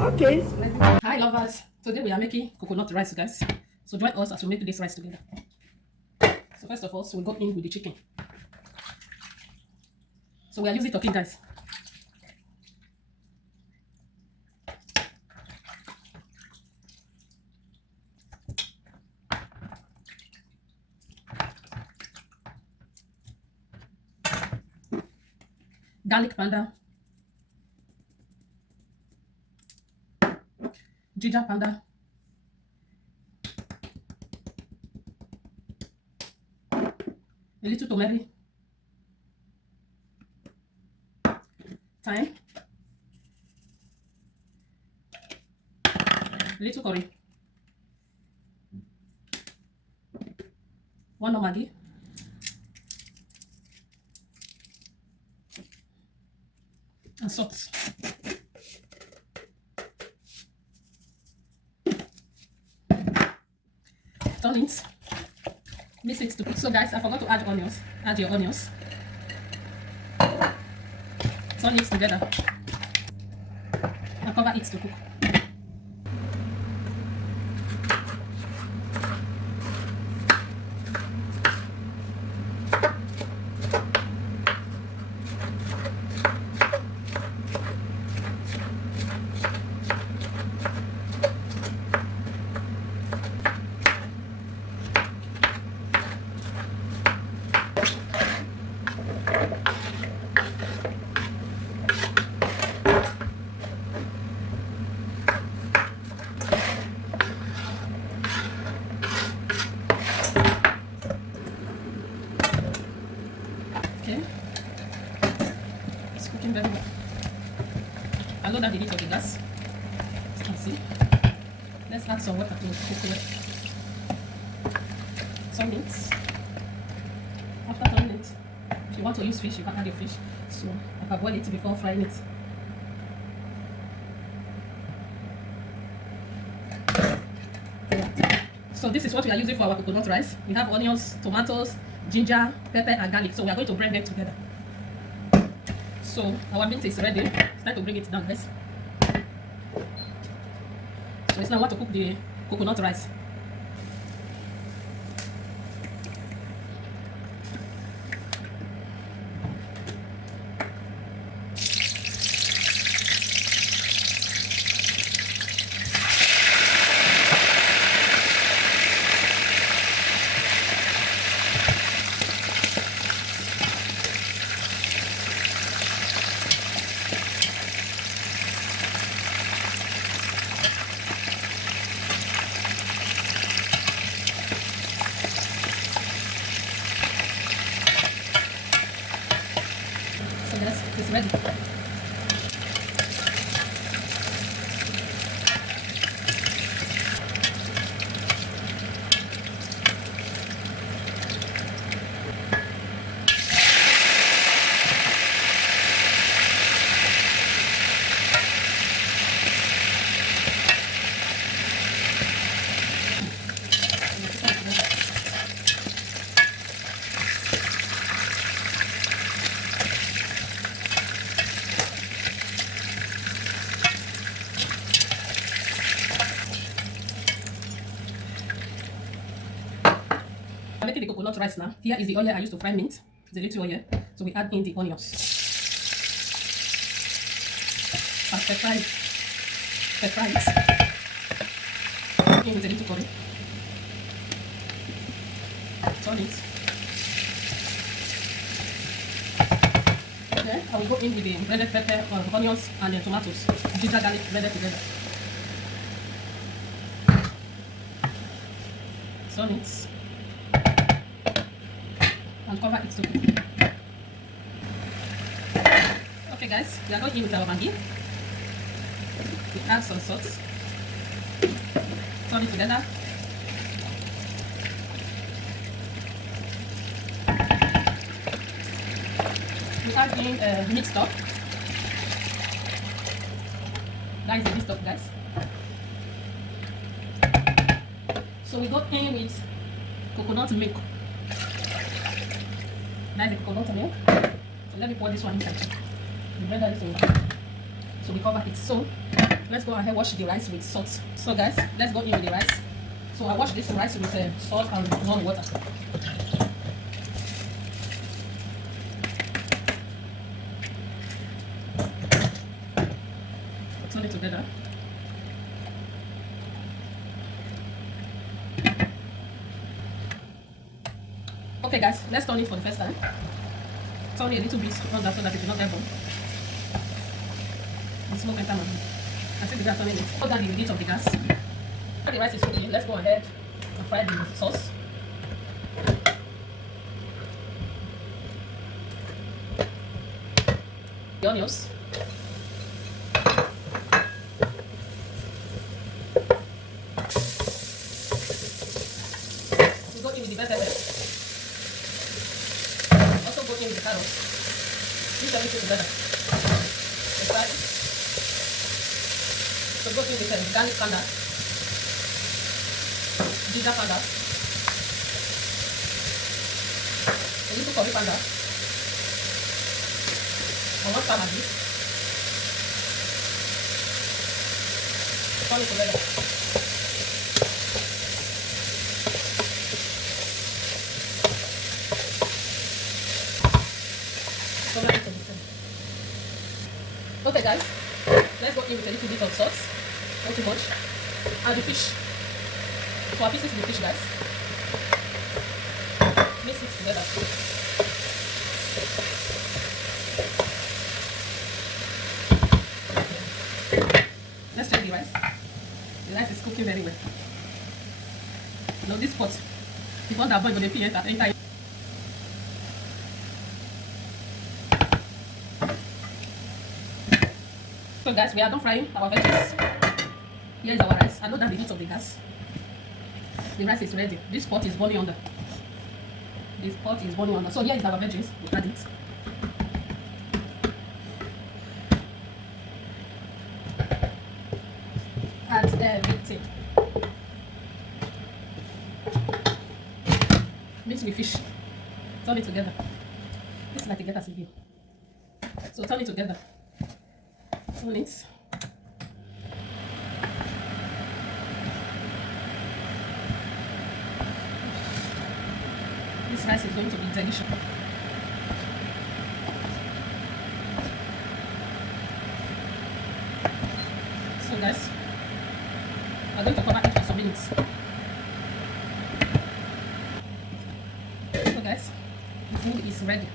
Okay. Hi lovers, today we are making coconut rice, guys. So join us as we make this rice together. So first of all, we go in with the chicken. So we are using turkey, guys. Garlic powder, ginger powder, a little turmeric, thyme, a little curry, one of Maggi, and salt. Turn it, mix it to. So guys, I forgot to add onions. Add your onions. Turn it together and cover it to cook. Okay, it's cooking very well. I know that the heat of the gas, as you can see. Let's add some water to cook it. Some minutes. After 10 minutes, if you want to use fish, you can add your fish. So I can boil it before frying it. So this is what we are using for our coconut rice. We have onions, tomatoes, ginger, pepper, and garlic. So we are going to blend them together. So our meat is ready. It's time to bring it down, guys. So it's now want to cook the coconut rice. So guys, it's ready. I'm making the coconut rice now. Here is the oil I used to fry meat. It's a little oil. So we add in the onions. And pepper it. Pepper it. In with a little curry. Turn it. Okay, I will go in with the breaded pepper, onions, and the tomatoes. Ginger, garlic, blended together. Turn it. And cover it to cook. Okay guys, we are going in with our Maggi. We add some salt. Turn it together. We add in mixed stock. That is the mixed stock, guys. So we go in with coconut milk. That is the coconut milk. So let me pour this one inside. The blender is over. So we cover it. So let's go ahead wash the rice with salt. So guys, let's go in with the rice. So I wash this rice with salt and warm water. Turn it together. Okay guys, let's turn it for the first time. Turn it a little bit longer so that it will not get burnt. The smoke enter my hand. I think the gas turning it. Put down the heat of the gas. After the rice is cooking, let's go ahead and fry the sauce. The onions. We go in with the bell pepper. Also go in with the carrots. Mix everything together. The fry. So go in with the garlic powder, ginger powder, a little curry powder, and 1 star maggi. Turn it together. Okay guys, let's go in with a little bit of salt, not too much, and the fish. So our pieces of the fish guys. Mix it together. Let's check the rice. The rice is cooking very well. Now this pot, before that boil, they enter. So guys, we are done frying our veggies. Here is our rice. I know that the heat of the gas. The rice is ready. This pot is boiling under. This pot is boiling under. So here is our veggies. We add it. Add everything. Mix with fish. Turn it together. This is like a get as a view. So turn it together. Turn it. This rice is going to be delicious. So guys, I'm going to cover it for some minutes. So guys, the food is ready.